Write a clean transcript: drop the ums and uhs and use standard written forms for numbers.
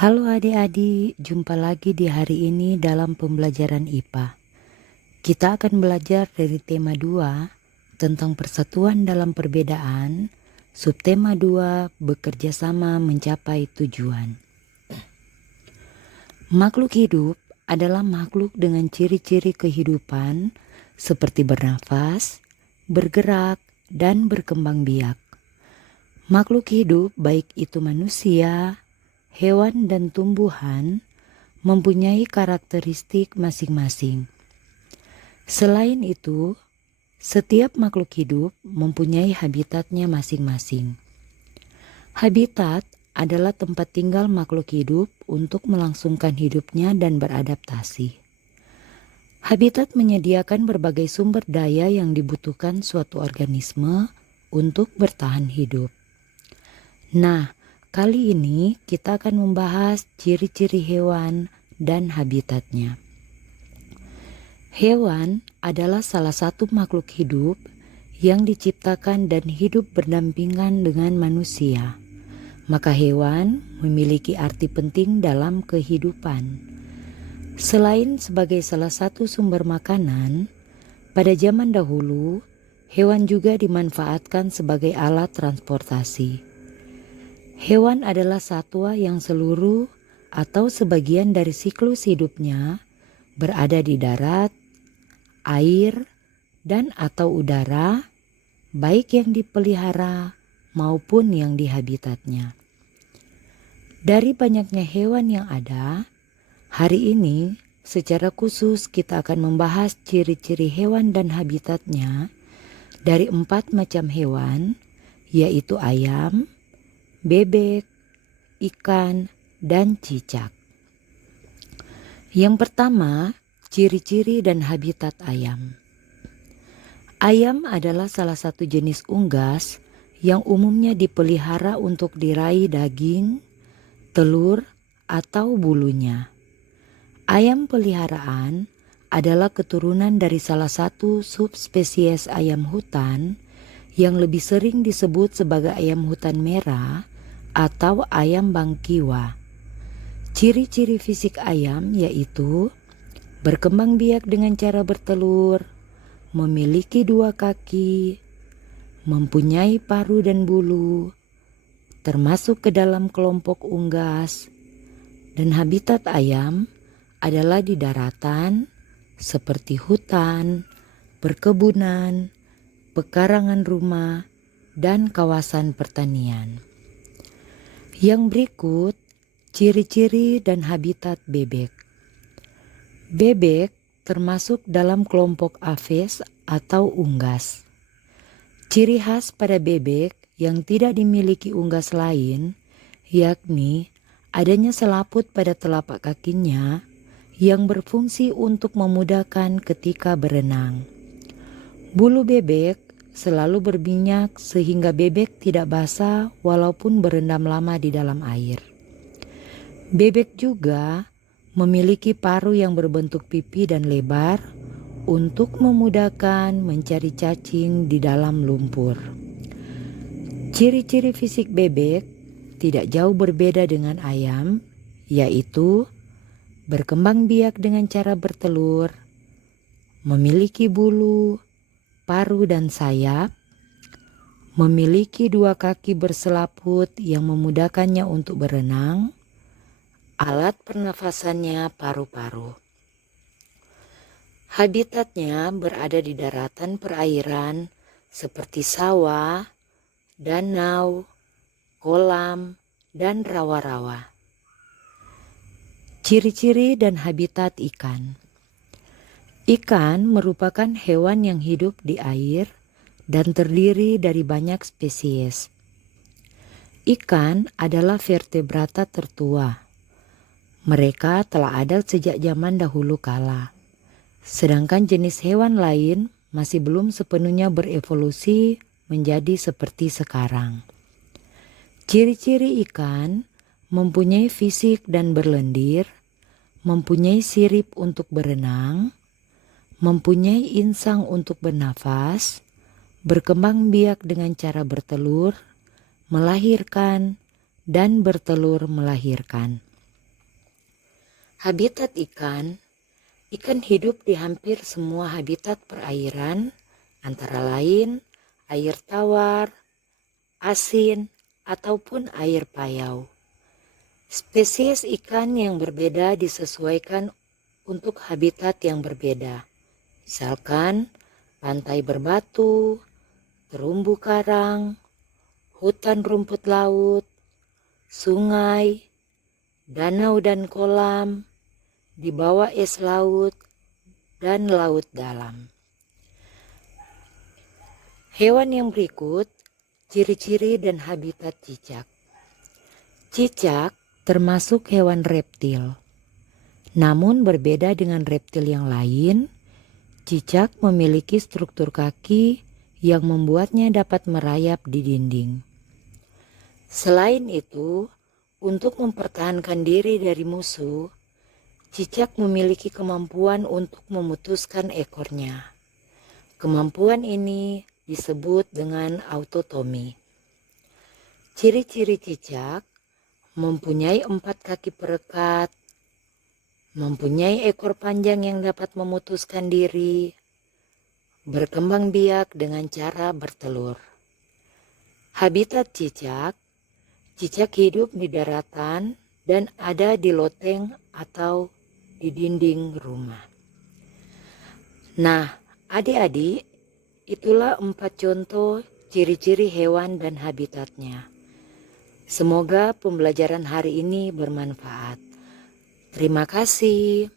Halo adik-adik, jumpa lagi di hari ini dalam pembelajaran IPA. Kita akan belajar dari tema 2 tentang persatuan dalam perbedaan, subtema 2 bekerja sama mencapai tujuan. Makhluk hidup adalah makhluk dengan ciri-ciri kehidupan seperti bernafas, bergerak, dan berkembang biak. Makhluk hidup baik itu manusia, hewan dan tumbuhan mempunyai karakteristik masing-masing. Selain itu, setiap makhluk hidup mempunyai habitatnya masing-masing. Habitat adalah tempat tinggal makhluk hidup untuk melangsungkan hidupnya dan beradaptasi. Habitat menyediakan berbagai sumber daya yang dibutuhkan suatu organisme untuk bertahan hidup. Nah, kali ini kita akan membahas ciri-ciri hewan dan habitatnya. Hewan adalah salah satu makhluk hidup yang diciptakan dan hidup berdampingan dengan manusia. Maka hewan memiliki arti penting dalam kehidupan. Selain sebagai salah satu sumber makanan, pada zaman dahulu hewan juga dimanfaatkan sebagai alat transportasi. Hewan adalah satwa yang seluruh atau sebagian dari siklus hidupnya berada di darat, air, dan atau udara, baik yang dipelihara maupun yang di habitatnya. Dari banyaknya hewan yang ada, hari ini secara khusus kita akan membahas ciri-ciri hewan dan habitatnya dari 4 macam hewan, yaitu ayam, bebek, ikan, dan cicak. Yang pertama, ciri-ciri dan habitat ayam. Ayam adalah salah satu jenis unggas yang umumnya dipelihara untuk diraih daging, telur, atau bulunya. Ayam peliharaan adalah keturunan dari salah satu subspesies ayam hutan yang lebih sering disebut sebagai ayam hutan merah atau ayam bangkiwa. Ciri-ciri fisik ayam yaitu berkembang biak dengan cara bertelur, memiliki 2 kaki, mempunyai paruh dan bulu, termasuk ke dalam kelompok unggas, dan habitat ayam adalah di daratan seperti hutan, perkebunan, pekarangan rumah, dan kawasan pertanian. Yang berikut, ciri-ciri dan habitat bebek. Bebek termasuk dalam kelompok aves atau unggas. Ciri khas pada bebek yang tidak dimiliki unggas lain, yakni adanya selaput pada telapak kakinya yang berfungsi untuk memudahkan ketika berenang. Bulu bebek selalu berminyak sehingga bebek tidak basah walaupun berendam lama di dalam air. Bebek juga memiliki paruh yang berbentuk pipi dan lebar untuk memudahkan mencari cacing di dalam lumpur. Ciri-ciri fisik bebek tidak jauh berbeda dengan ayam, yaitu berkembang biak dengan cara bertelur, memiliki bulu, paruh dan sayap, memiliki 2 kaki berselaput yang memudahkannya untuk berenang, alat pernafasannya paru-paru. Habitatnya berada di daratan perairan seperti sawah, danau, kolam, dan rawa-rawa. Ciri-ciri dan habitat ikan. Ikan merupakan hewan yang hidup di air dan terdiri dari banyak spesies. Ikan adalah vertebrata tertua. Mereka telah ada sejak zaman dahulu kala. Sedangkan jenis hewan lain masih belum sepenuhnya berevolusi menjadi seperti sekarang. Ciri-ciri ikan mempunyai fisik dan berlendir, mempunyai sirip untuk berenang, mempunyai insang untuk bernafas, berkembang biak dengan cara bertelur, melahirkan, dan bertelur melahirkan. Habitat ikan. Ikan hidup di hampir semua habitat perairan, antara lain air tawar, asin, ataupun air payau. Spesies ikan yang berbeda disesuaikan untuk habitat yang berbeda. Misalkan pantai berbatu, terumbu karang, hutan rumput laut, sungai, danau dan kolam, di bawah es laut, dan laut dalam. Hewan yang berikut, ciri-ciri dan habitat cicak. Cicak termasuk hewan reptil. Namun berbeda dengan reptil yang lain, cicak memiliki struktur kaki yang membuatnya dapat merayap di dinding. Selain itu, untuk mempertahankan diri dari musuh, cicak memiliki kemampuan untuk memutuskan ekornya. Kemampuan ini disebut dengan autotomi. Ciri-ciri cicak mempunyai 4 kaki perekat, mempunyai ekor panjang yang dapat memutuskan diri, berkembang biak dengan cara bertelur. Habitat cicak, cicak hidup di daratan dan ada di loteng atau di dinding rumah. Nah, adik-adik, itulah 4 contoh ciri-ciri hewan dan habitatnya. Semoga pembelajaran hari ini bermanfaat. Terima kasih.